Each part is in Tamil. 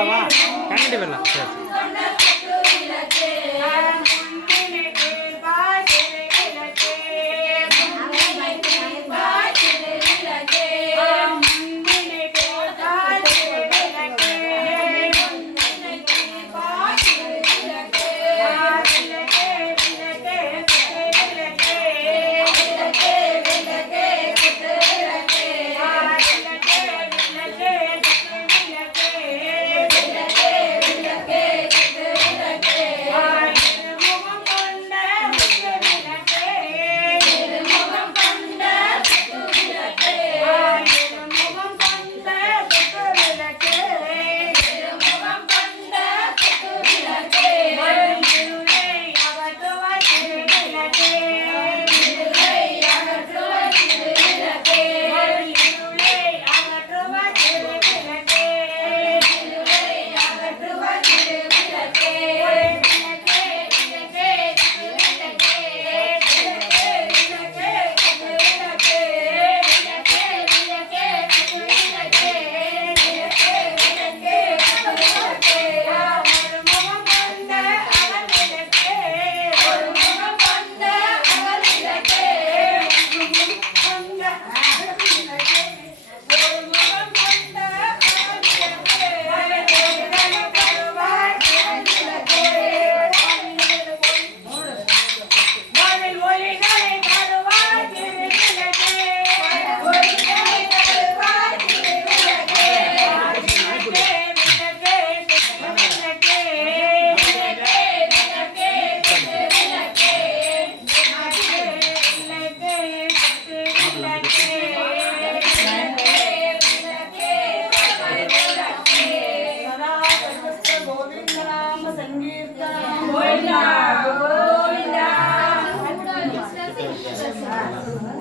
வரலாமா? கண்டிட்டு வரலாம். சரி.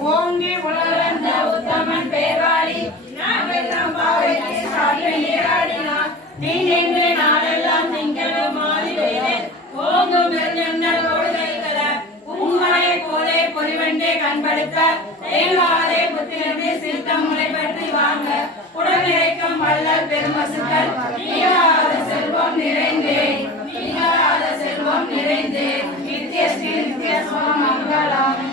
ஓங்கி உலகந்த உத்தமன் பேராளி நாமெல்லாம் பாவைக்கு சாற்றி நீராடினார் நீ நின்று நாளெல்லாம் திங்களும் மாறி ஓங்கும் பெருஞ்சென்னல் ஓடுகைகள உம்மலை போலே பொறிவெண்டே கண்படுத்த தேங்காதே புத்திரமே சிறுத்தம் முறை பற்றி வாங்க உடனிறைக்கும் வள்ளல் பெருமசுக்கள் நீங்காத செல்வம் நிறைந்தே நீங்காத செல்வம் நிறைந்தே நித்திய ஸ்ரீ நித்திய சுவமங்கலம்.